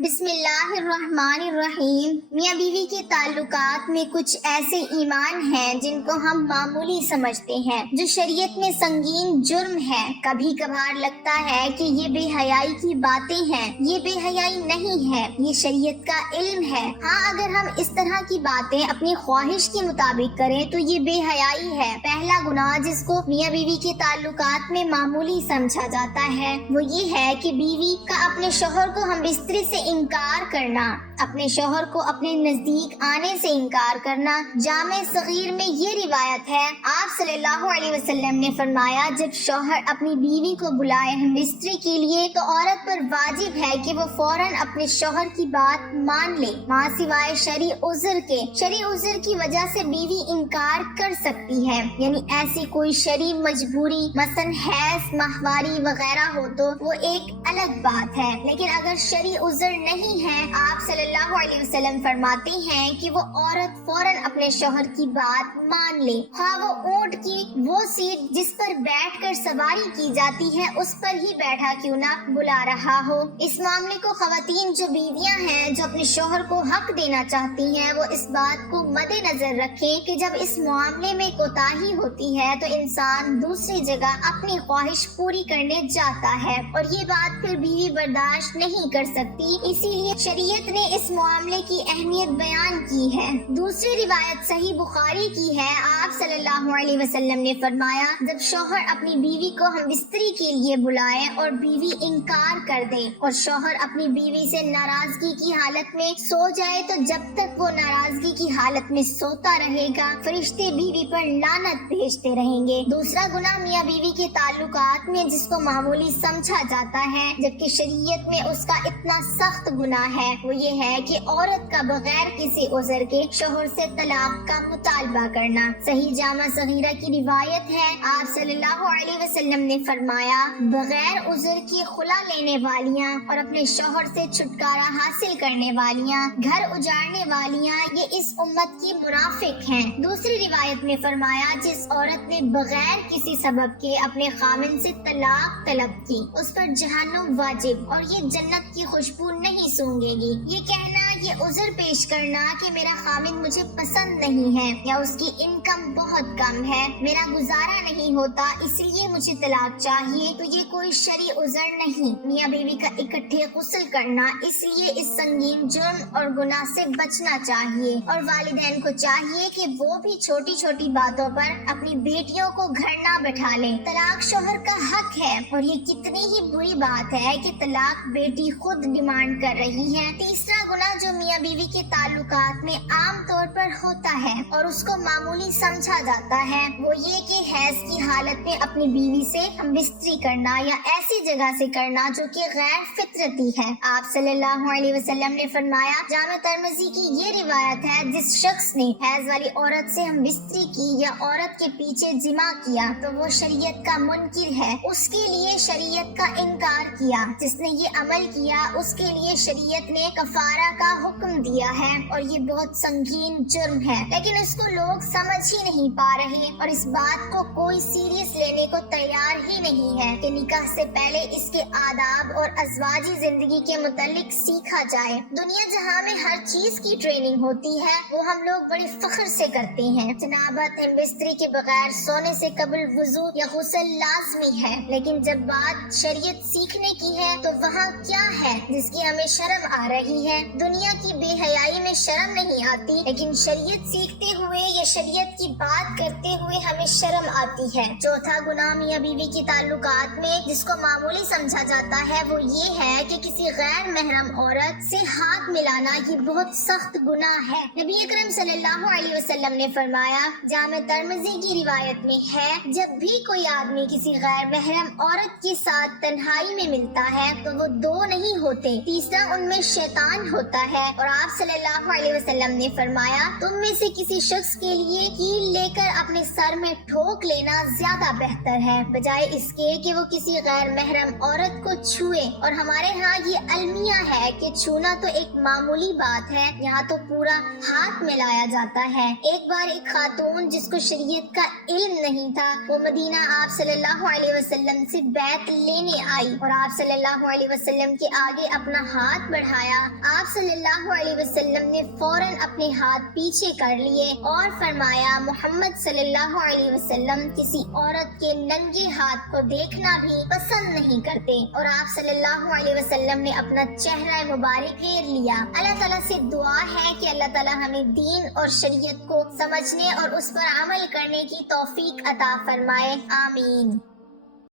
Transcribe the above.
بسم اللہ الرحمن الرحیم۔ میاں بیوی کے تعلقات میں کچھ ایسے ایمان ہیں جن کو ہم معمولی سمجھتے ہیں، جو شریعت میں سنگین جرم ہے۔ کبھی کبھار لگتا ہے کہ یہ بے حیائی کی باتیں ہیں۔ یہ بے حیائی نہیں ہے، یہ شریعت کا علم ہے۔ ہاں، اگر ہم اس طرح کی باتیں اپنی خواہش کے مطابق کریں تو یہ بے حیائی ہے۔ پہلا گناہ جس کو میاں بیوی کے تعلقات میں معمولی سمجھا جاتا ہے وہ یہ ہے کہ بیوی کا اپنے شوہر کو ہم بستر سے انکار کرنا، اپنے شوہر کو اپنے نزدیک آنے سے انکار کرنا۔ جامع صغیر میں یہ روایت ہے، آپ صلی اللہ علیہ وسلم نے فرمایا، جب شوہر اپنی بیوی کو بلائے ہم بستری کے لیے تو عورت پر واجب ہے کہ وہ فوراً اپنے شوہر کی بات مان لے، ماں سوائے شرعی عذر کے۔ شرعی عذر کی وجہ سے بیوی انکار کر سکتی ہے، یعنی ایسی کوئی شرعی مجبوری مثلاً حیض، ماہواری وغیرہ ہو تو وہ ایک الگ بات ہے، لیکن اگر شرعی عذر نہیں ہے، آپ صلی اللہ علیہ وسلم فرماتے ہیں کہ وہ عورت فوراً اپنے شوہر کی بات مان لے، خواہ وہ اونٹ کی وہ سیٹ جس پر بیٹھ کر سواری کی جاتی ہے اس پر ہی بیٹھا کیوں نہ بلا رہا ہو۔ اس معاملے کو خواتین جو بیویاں ہیں جو اپنے شوہر کو حق دینا چاہتی ہیں وہ اس بات کو مد نظر رکھیں کہ جب اس معاملے میں کوتاہی ہوتی ہے تو انسان دوسری جگہ اپنی خواہش پوری کرنے جاتا ہے اور یہ بات پھر بیوی برداشت نہیں کر سکتی، اسی لیے شریعت نے اس معاملے کی اہمیت بیان کی ہے۔ دوسری روایت صحیح بخاری کی ہے، آپ صلی اللہ علیہ وسلم نے فرمایا، جب شوہر اپنی بیوی کو ہم بستری کے لیے بلائے اور بیوی انکار کر دے اور شوہر اپنی بیوی سے ناراضگی کی حالت میں سو جائے تو جب تک وہ ناراضگی کی حالت میں سوتا رہے گا فرشتے بیوی پر لعنت بھیجتے رہیں گے۔ دوسرا گناہ میاں بیوی کے تعلقات میں جس کو معمولی سمجھا جاتا ہے جبکہ شریعت میں اس کا اتنا سخت گناہ ہے وہ یہ ہے کہ عورت کا بغیر کسی عذر کے شوہر سے طلاق کا مطالبہ کرنا۔ صحیح جامع صغیرہ کی روایت ہے، آپ صلی اللہ علیہ وسلم نے فرمایا، بغیر عذر کی خلا لینے والیاں اور اپنے شوہر سے چھٹکارا حاصل کرنے والیاں، گھر اجاڑنے والیاں، یہ اس امت کی منافق ہیں۔ دوسری روایت میں فرمایا، جس عورت نے بغیر کسی سبب کے اپنے خامن سے طلاق طلب کی اس پر جہنم واجب اور یہ جنت کی خوشبو نہیں سونگے گی۔ یہ کہنا، یہ عذر پیش کرنا کہ میرا خامن مجھے پسند نہیں ہے یا اس کی انکم بہت کم ہے، میرا گزارا نہیں ہوتا اس لیے مجھے طلاق چاہیے، تو یہ کوئی شرعی عذر نہیں۔ میاں بیوی کا اکٹھے غسل کرنا، اس لیے اس سنگین جرم اور گناہ سے بچنا چاہیے اور والدین کو چاہیے کہ وہ بھی چھوٹی چھوٹی باتوں پر اپنی بیٹیوں کو گھر نہ بٹھا لیں۔ طلاق شوہر کا حق ہے اور یہ کتنی ہی بری بات ہے کہ طلاق بیٹی خود ڈیمانڈ کر رہی ہے۔ تیسرا گناہ جو میاں بیوی کے تعلقات میں عام طور پر ہوتا ہے اور اس کو معمولی سمجھا جاتا ہے وہ یہ کہ حیض کی حالت میں اپنی بیوی سے ہم بستری کرنا یا ایسی جگہ سے کرنا جو کہ غیر فطرتی ہے۔ آپ صلی اللہ علیہ وسلم نے فرمایا، جامع ترمذی کی یہ روایت ہے، جس شخص نے حیض والی عورت سے ہم بستری کی یا عورت کے پیچھے جماع کیا تو وہ شریعت کا منکر ہے، اس کے لیے شریعت کا انکار کیا۔ جس نے یہ عمل کیا اس کے لیے شریعت نے کفارہ کا حکم دیا ہے اور یہ بہت سنگین جرم ہے، لیکن اس کو لوگ سمجھ ہی نہیں پا رہے اور اس بات کو کوئی سیریس لینے کو تیار ہی نہیں ہے کہ نکاح سے پہلے اس کے آداب اور ازواجی زندگی کے متعلق سیکھا جائے۔ دنیا جہاں میں ہر چیز کی ٹریننگ ہوتی ہے وہ ہم لوگ بڑے فخر سے کرتے ہیں، جنابت ہم بستری کے بغیر سونے سے قبل وضو یا غسل لازمی ہے، لیکن جب بات شریعت سیکھنے کی ہے تو وہاں کیا ہے جس کی ہمیں شرم آ رہی ہے؟ دنیا کی بے حیائی میں شرم نہیں آتی، لیکن شریعت سیکھتے ہوئے یا شریعت کی بات کرتے ہوئے ہمیں شرم آتی ہے۔ چوتھا گناہ میاں بیوی کے تعلقات میں جس کو معمولی سمجھا جاتا ہے وہ یہ ہے کہ کسی غیر محرم عورت سے ہاتھ ملانا یہ بہت سخت گناہ ہے۔ نبی اکرم صلی اللہ علیہ وسلم نے فرمایا، جامع ترمذی کی روایت میں ہے، جب بھی کوئی آدمی کسی غیر محرم عورت کے ساتھ تنہائی میں ملتا ہے تو وہ دو نہیں ہوتے، تیسرا ان میں شیطان ہوتا ہے، اور آپ صلی اللہ علیہ وسلم نے فرمایا تم میں سے کسی شخص کے لیے کیل لے کر اپنے سر میں ٹھوک لینا زیادہ بہتر ہے بجائے اس کے کہ وہ کسی غیر محرم عورت کو چھوئے۔ اور ہمارے ہاں یہ المیہ ہے کہ چھونا تو ایک معمولی بات ہے، یہاں تو پورا ہاتھ ملایا جاتا ہے۔ ایک بار ایک خاتون جس کو شریعت کا علم نہیں تھا، وہ مدینہ آپ صلی اللہ علیہ وسلم سے بیعت لینے آئی اور آپ صلی اللہ علیہ وسلم کے آگے اپنا ہاتھ بڑھایا۔ آپ صلی اللہ علیہ وسلم نے فوراً اپنے ہاتھ پیچھے کر لیے اور فرمایا محمد صلی اللہ علیہ وسلم کسی عورت کے ننگے ہاتھ کو دیکھنا بھی پسند نہیں کرتے، اور آپ صلی اللہ علیہ وسلم نے اپنا چہرہ مبارک پھیر لیا۔ اللہ تعالیٰ سے دعا ہے کہ اللہ تعالیٰ ہمیں دین اور شریعت کو سمجھنے اور اس پر عمل کرنے کی توفیق عطا فرمائے، آمین۔